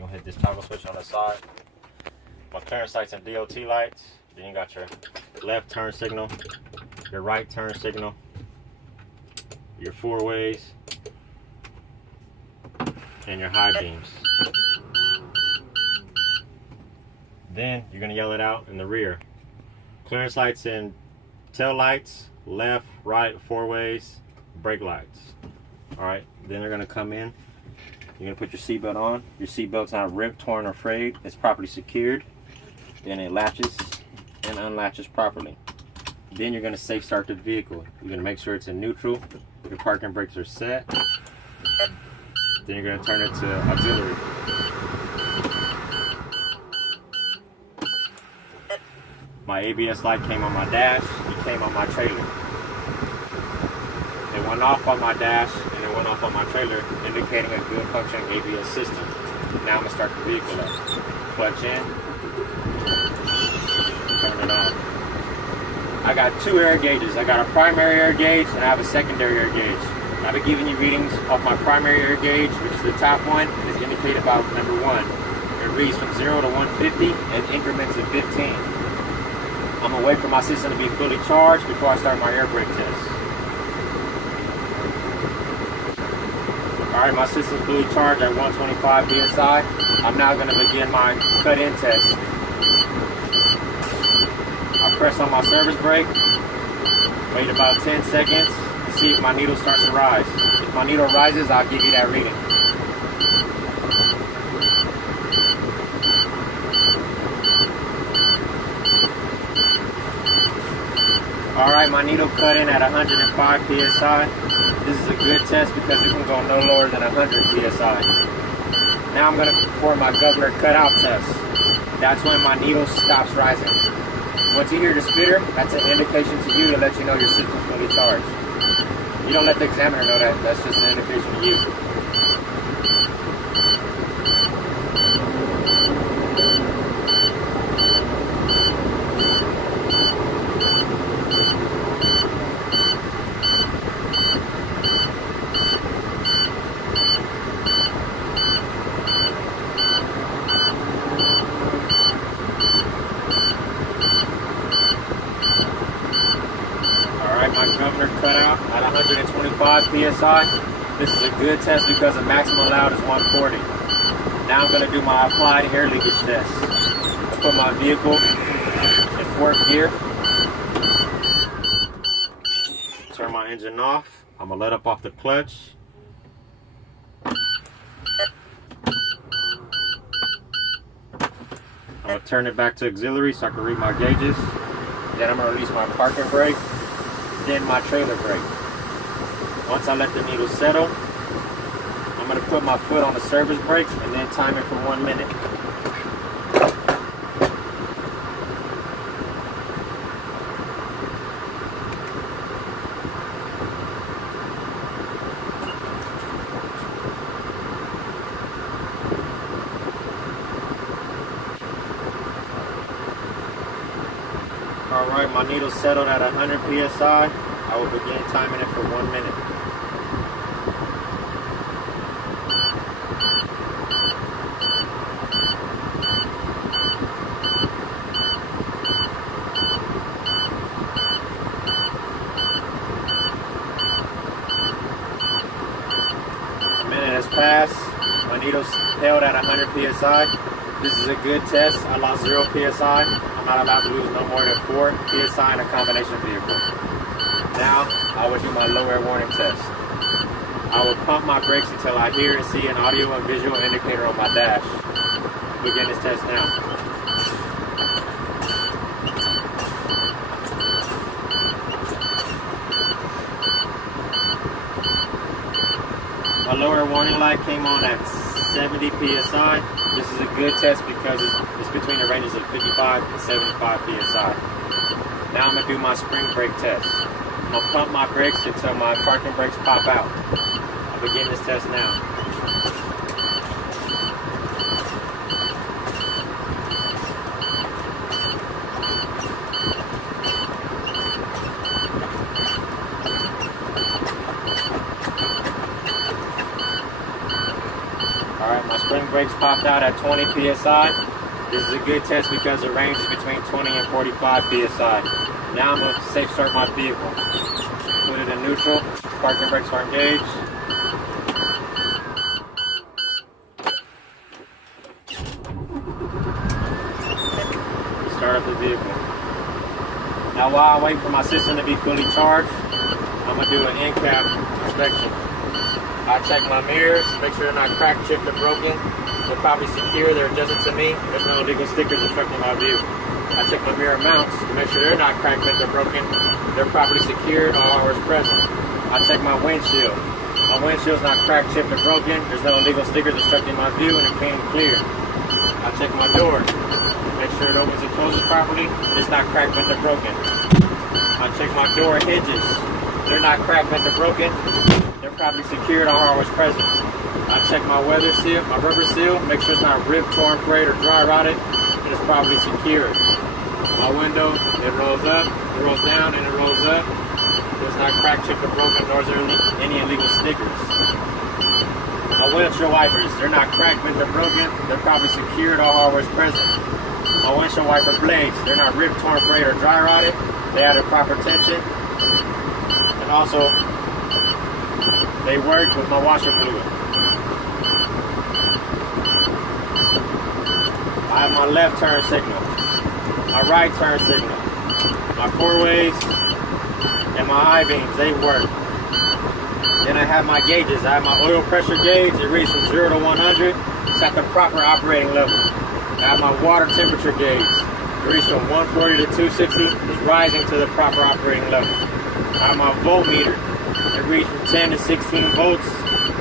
you're gonna hit this toggle switch on the side. My clearance lights and DOT lights. Then you got your left turn signal, your right turn signal, your four ways, and your high beams. Then you're gonna yell it out in the rear. Clearance lights and tail lights, left, right, four ways, brake lights. All right, then they're gonna come in. You're gonna put your seatbelt on. Your seatbelt's not ripped, torn, or frayed. It's properly secured. Then it latches and unlatches properly. Then you're gonna safe start the vehicle. You're gonna make sure it's in neutral. Your parking brakes are set. Then you're gonna turn it to auxiliary. My ABS light came on my dash. It came on my trailer. It went off on my dash and it went off on my trailer, indicating a good functioning ABS system. Now I'm gonna start the vehicle up. Clutch in, turn it on. I got two air gauges. I got a primary air gauge and I have a secondary air gauge. I'll be giving you readings off my primary air gauge, which is the top one, is indicated by number 1. It reads from 0 to 150 in increments of 15. I'm gonna wait for my system to be fully charged before I start my air brake test. Alright, my system's fully charged at 125 PSI. I'm now gonna begin my cut-in test. I press on my service brake, wait about 10 seconds, and see if my needle starts to rise. If my needle rises, I'll give you that reading. Alright, my needle cut in at 105 PSI. This is a good test because it can go no lower than 100 PSI. Now I'm going to perform my governor cutout test. That's when my needle stops rising. Once you hear the spitter, that's an indication to you to let you know your system's fully charged. You don't let the examiner know that, that's just an indication to you. My governor cut out at 125 PSI. This is a good test because the maximum allowed is 140. Now I'm going to do my applied air leakage test. I put my vehicle in 4th gear. Turn my engine off. I'm going to let up off the clutch. I'm going to turn it back to auxiliary so I can read my gauges. Then I'm going to release my parking brake. Then my trailer brake. Once I let the needle settle, I'm going to put my foot on the service brake and then time it for 1 minute. Alright, my needle settled at 100 PSI. I will begin timing it for 1 minute. A minute has passed. My needle's held at 100 PSI. This is a good test. I lost 0 PSI. I'm not allowed to lose no more than 4 PSI in a combination vehicle. Now, I will do my low air warning test. I will pump my brakes until I hear and see an audio and visual indicator on my dash. Begin this test now. My low air warning light came on at 70 PSI. This is a good test because it's between the ranges of 55 and 75 PSI. Now I'm going to do my spring brake test. I'm going to pump my brakes until my parking brakes pop out. I'll begin this test now. Alright, my spring brake brakes popped out at 20 psi. This is a good test because it ranges between 20 and 45 psi. Now I'm going to safe start my vehicle. Put it in neutral, parking brakes are engaged. Start up the vehicle. Now while I wait for my system to be fully charged, I'm going to do an in-cab inspection. I check my mirrors, make sure they're not cracked, chipped, or broken. They're probably secure, they're adjusted to me. There's no illegal stickers obstructing my view. I check my mirror mounts to make sure they're not cracked, bent, or broken. They're properly secured, all hours present. I check my windshield. My windshield's not cracked, chipped, or broken. There's no illegal stickers obstructing my view, and it came clear. I check my door. Make sure it opens and closes properly. It's not cracked, bent, or broken. I check my door hinges. They're not cracked, bent, or broken. They're probably secured, all hours present. I check my weather seal, my rubber seal, make sure it's not ripped, torn, frayed, or dry rotted, and it's probably secured. My window, it rolls up, it rolls down, and it rolls up. It's not cracked, chipped, or broken, nor is there any illegal stickers. My windshield wipers, they're not cracked, bent, or broken. They're probably secured, all hours present. My windshield wiper blades, they're not ripped, torn, frayed, or dry rotted. They have the proper tension. And also, they work with my washer fluid. I have my left turn signal, my right turn signal, my four-ways, and my high beams, they work. Then I have my gauges. I have my oil pressure gauge. It reads from 0 to 100. It's at the proper operating level. I have my water temperature gauge. It reads from 140 to 260. It's rising to the proper operating level. I have my voltmeter. It reads from 10 to 16 volts.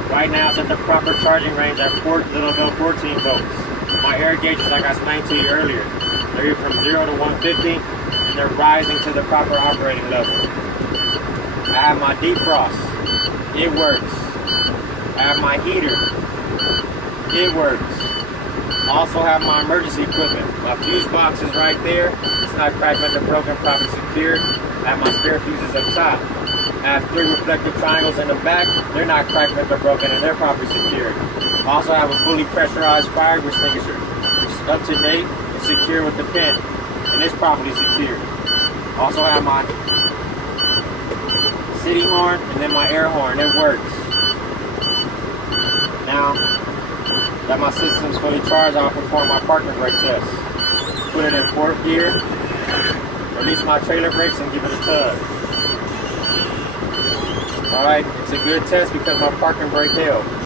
Right now it's at the proper charging range at 14 volts. My air gauges, like I explained to you earlier, they're from 0 to 150, and they're rising to the proper operating level. I have my defrost. It works. I have my heater. It works. I also have my emergency equipment. My fuse box is right there. It's not cracked, bent, or broken, properly secured. I have my spare fuses up top. I have 3 reflective triangles in the back. They're not cracked, bent, or broken, and they're properly secured. I also have a fully pressurized fire extinguisher, which is up to date and secure with the pin, and it's properly secured. I also have my city horn and then my air horn. It works. Now that my system's fully charged, I'll perform my parking brake test. Put it in 4th gear, release my trailer brakes, and give it a tug. Alright, it's a good test because my parking brake held.